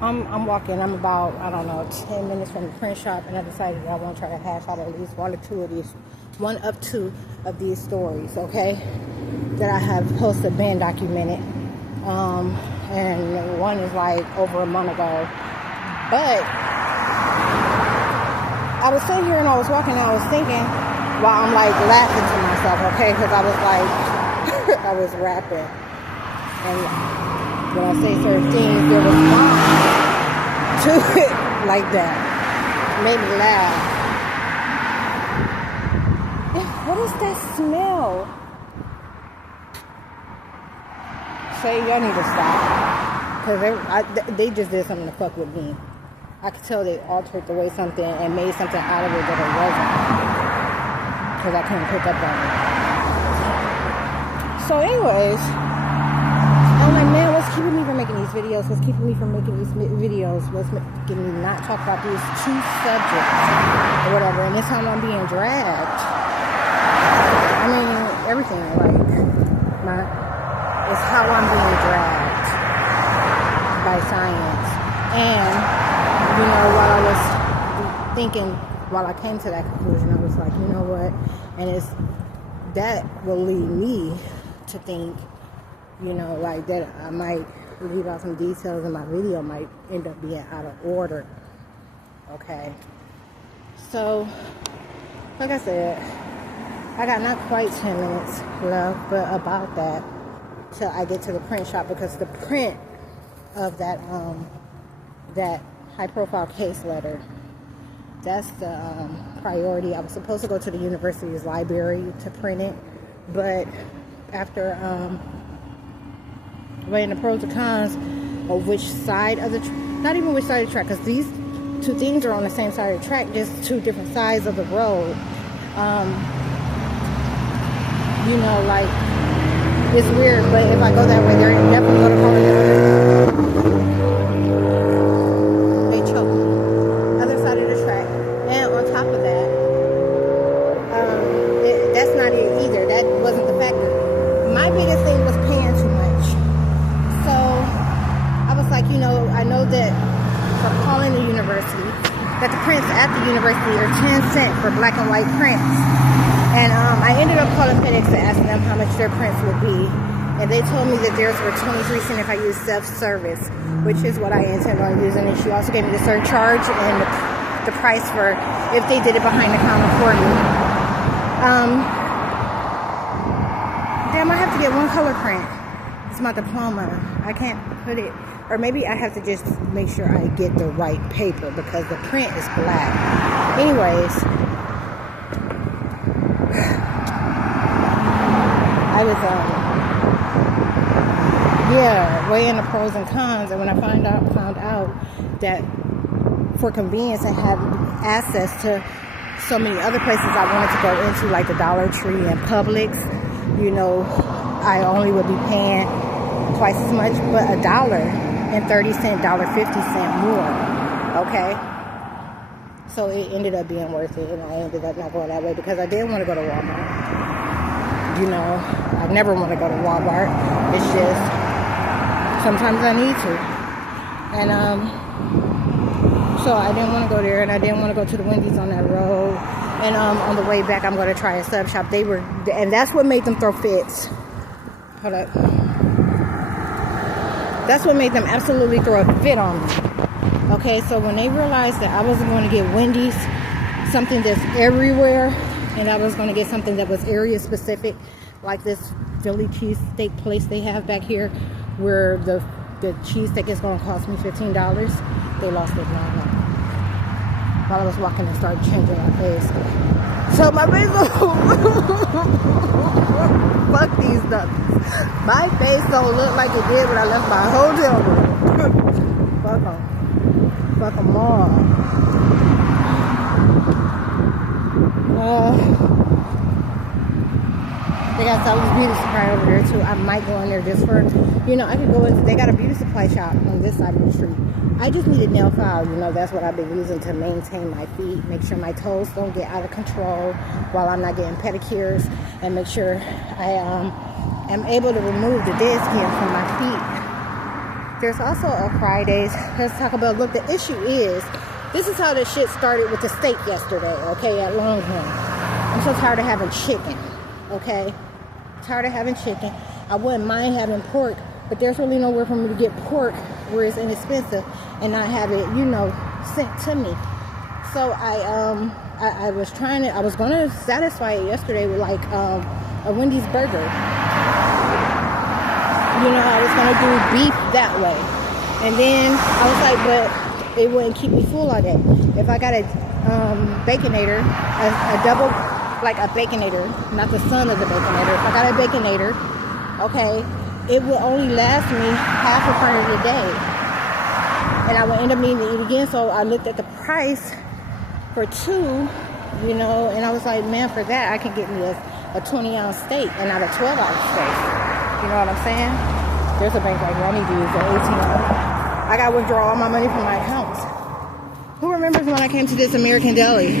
I'm walking. I'm about, I don't know, 10 minutes from the print shop, and I decided that I want to try to hash out at least one of two of these stories, okay, that I have posted, been documented. And one is like over a month ago. But I was sitting here and I was walking and I was thinking while I'm like laughing to myself, okay, because I was like, I was rapping. And when I say certain things, there was mom to it like that. It made me laugh. Yeah, what is that smell? Say y'all need to stop. Because they just did something to fuck with me. I could tell they altered the way something and made something out of it that it wasn't. Because I couldn't pick up on it. So anyways, I'm like, man, what's keeping me from making these videos? What's keeping me from making these videos? What's making me not talk about these two subjects or whatever? And this time I'm being dragged. I mean, everything, like, it's how I'm being dragged by science. And, you know, while I was thinking, while I came to that conclusion, I was like, you know what? And that will lead me to think, you know, like that I might leave out some details and my video might end up being out of order. Okay. So, like I said, I got not quite 10 minutes left, but about that till I get to the print shop, because the print of that high profile case letter, that's the priority. I was supposed to go to the university's library to print it, but after weighing the pros and cons of which side of the not even which side of the track, because these two things are on the same side of the track, just two different sides of the road. You know, like, it's weird, but if I go that way, they're definitely going to call it. They choke me. Other side of the track. And on top of that, that's not it either. That wasn't the factor. My biggest thing was paying too much. So I was like, you know, I know that for calling the university, that the prints at the university are 10 cents for black and white prints. And I ended up calling FedEx and asking them how much their prints would be. And they told me that theirs were 23 cents if I use self-service, which is what I intend on using. And she also gave me the surcharge and the price for if they did it behind the counter for me. Damn, I have to get one color print. It's my diploma. I can't put it, or maybe I have to just make sure I get the right paper because the print is black. Anyways, I was weighing the pros and cons, and when I found out that for convenience I have access to so many other places I wanted to go into, like the Dollar Tree and Publix, you know, I only would be paying twice as much, but $1.30, $1.50 more. Okay. So it ended up being worth it, and I ended up not going that way because I didn't want to go to Walmart. You know, I never want to go to Walmart. It's just sometimes I need to. And so I didn't want to go there, and I didn't want to go to the Wendy's on that road. And on the way back, I'm going to try a sub shop. And that's what made them throw fits. Hold up. That's what made them absolutely throw a fit on me. Okay, so when they realized that I wasn't going to get Wendy's, something that's everywhere, and I was going to get something that was area specific, like this Philly cheesesteak place they have back here, where the cheesesteak is going to cost me $15, they lost their mind. While I was walking and started changing my face. So my face, fuck these nuts. My face don't look like it did when I left my hotel room. Fuck them. Fuck them all. They got Sally's Beauty Supply over there too. I might go in there just for, you know, I could go in. They got a beauty supply shop on this side of the street. I just need a nail file. You know, that's what I've been using to maintain my feet, make sure my toes don't get out of control while I'm not getting pedicures, and make sure I am able to remove the dead skin from my feet There's also a Fridays. Let's talk about, look, the issue is, this is how this shit started with the steak yesterday, okay, at Longhorn. I'm so tired of having chicken, okay? Tired of having chicken. I wouldn't mind having pork, but there's really nowhere for me to get pork where it's inexpensive and not have it, you know, sent to me. So I was gonna satisfy it yesterday with like a Wendy's burger. You know, I was gonna do beef that way, and then I was like, but it wouldn't keep me full all day. If I got a Baconator, a double, like a Baconator, not the son of the Baconator. If I got a Baconator, okay, it would only last me half a part of the day, and I would end up needing to eat again. So I looked at the price for two, you know, and I was like, man, for that I can get me a 20-ounce steak and not a 12-ounce steak. You know what I'm saying? There's a bank right here. I need to use the ATM. I got to withdraw all my money from my accounts. Who remembers when I came to this American Deli?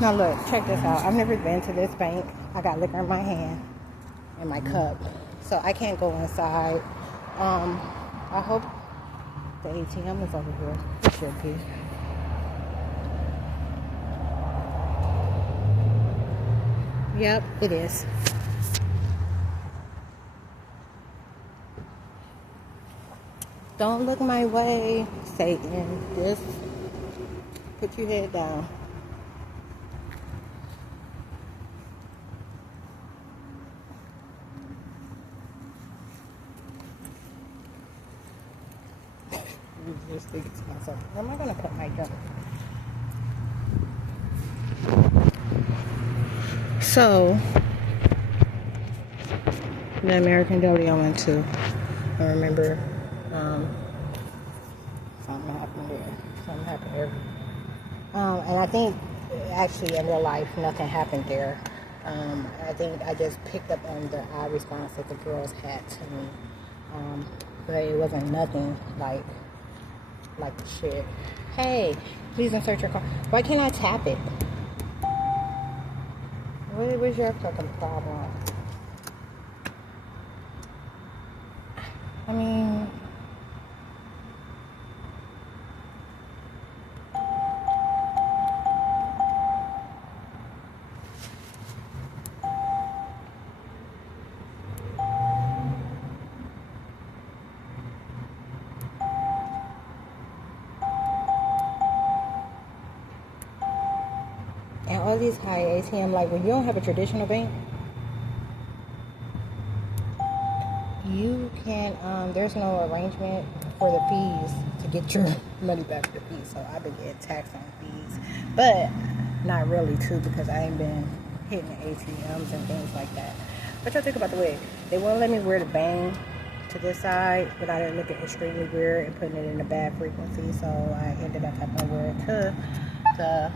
Now look, check this out. I've never been to this bank. I got liquor in my hand and my cup, so I can't go inside. I hope the ATM is over here. It should be. Yep, it is. Don't look my way, Satan. Just put your head down. Just thinking to myself, where am I going to put my gun? So, the American Deli I went to, I remember something happened there. Something happened there. And I think, actually, in real life, nothing happened there. I think I just picked up on the odd response that the girls had to me. But it wasn't nothing like shit. Hey, please insert your card. Why can't I tap it? What's your fucking problem? I mean, and all these high ATM, like when you don't have a traditional bank, you can, there's no arrangement for the fees to get your money back for the fees. So I've been getting taxed on fees, but not really too, because I ain't been hitting the ATMs and things like that. What y'all think about the wig? They won't let me wear the bang to this side without it looking extremely weird and putting it in a bad frequency. So I ended up having to wear it to the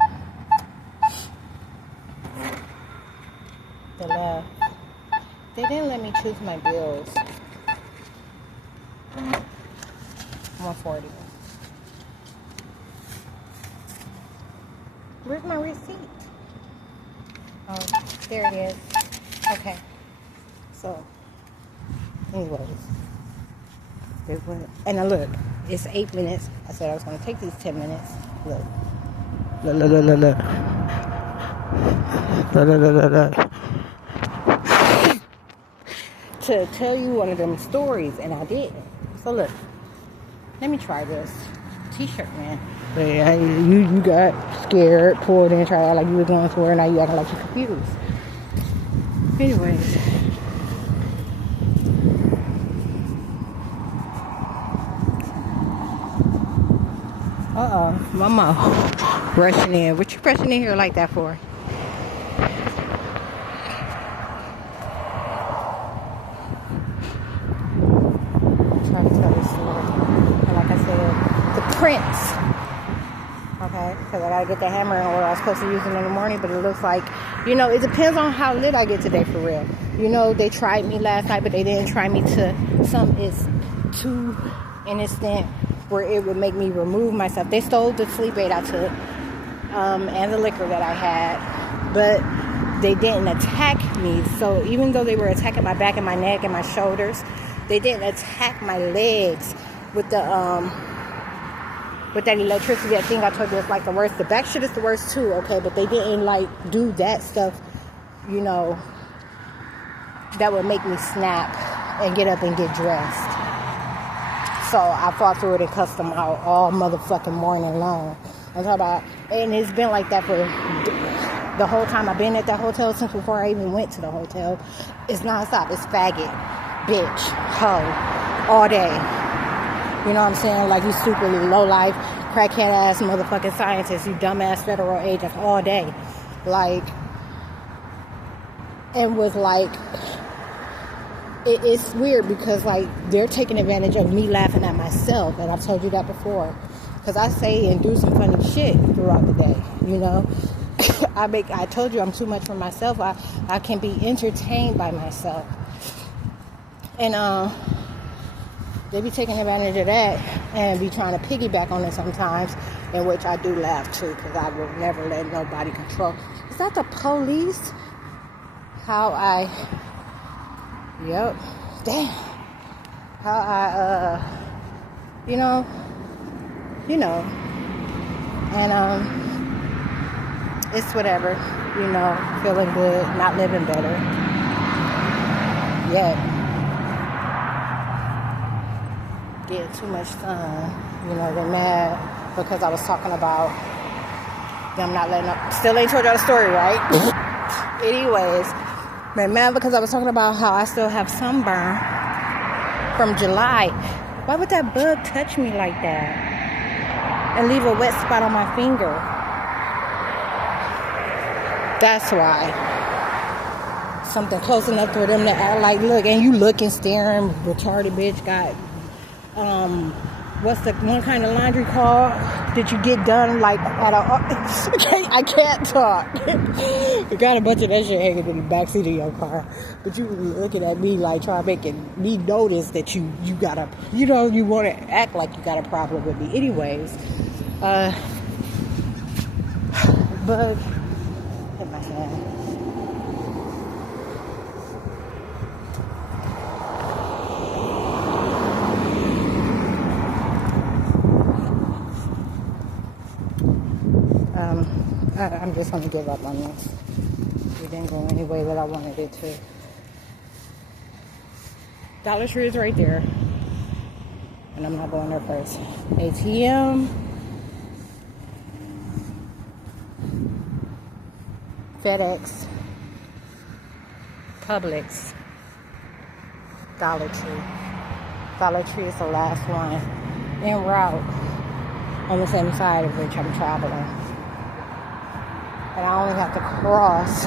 left. They didn't let me choose my bills. 140. Where's my receipt? Oh, there it is. Okay. So, anyways, and now look, it's 8 minutes. I said I was going to take these 10 minutes. Look. Look. Look. To tell you one of them stories, and I did. So look, let me try this t-shirt, man. Yeah, you got scared, pulled in, tried to act like you were going somewhere, now you acting like you're confused. Anyways, mama rushing in. What you rushing in here like that for? Prince. Okay, because I gotta get the hammer in order. I was supposed to use it in the morning, but it looks like, you know, it depends on how lit I get today, for real. You know, they tried me last night, but they didn't try me to some is to an extent where it would make me remove myself. They stole the sleep aid I took, and the liquor that I had, but they didn't attack me. So even though they were attacking my back and my neck and my shoulders, They didn't attack my legs with the with that electricity. I think I told you it's like the worst. The back shit is the worst too, okay? But they didn't like do that stuff, you know, that would make me snap and get up and get dressed. So I fought through it and cussed them out all motherfucking morning long. I'm talking about, and it's been like that for the whole time I've been at that hotel, since before I even went to the hotel. It's nonstop. It's faggot, bitch, hoe, all day. You know what I'm saying? Like, you stupid low-life, crackhead ass motherfucking scientists, you dumbass federal agents, all day. Like, and was like, it's weird because, like, they're taking advantage of me laughing at myself, and I've told you that before. Because I say and do some funny shit throughout the day, you know? I told you I'm too much for myself. I can be entertained by myself. And, they be taking advantage of that and be trying to piggyback on it sometimes, in which I do laugh too, because I will never let nobody control. Is that the police? Yep. Damn. How I, you know. And, it's whatever, you know, feeling good, not living better. Yet. Getting too much sun. You know, they're mad because I was talking about them not letting up. Still ain't told y'all the story, right? Anyways, they're mad because I was talking about how I still have sunburn from July. Why would that bug touch me like that and leave a wet spot on my finger? That's why. Something close enough for them to act like, look, and you looking, staring, retarded bitch, got what's the one kind of laundry called that you get done like at a I can't talk. You got a bunch of that shit hanging in the backseat of your car, but you looking at me like trying to make me notice that you got a, you know, you want to act like you got a problem with me. Anyways, but hit my hand. I'm just going to give up on this. It didn't go any way that I wanted it to. Dollar Tree is right there. And I'm not going there first. ATM. FedEx. Publix. Dollar Tree. Dollar Tree is the last one en route on the same side of which I'm traveling. And I only have to cross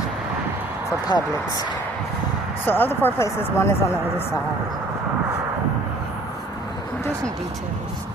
for Publix. So of the 4 places, one is on the other side. There's some details.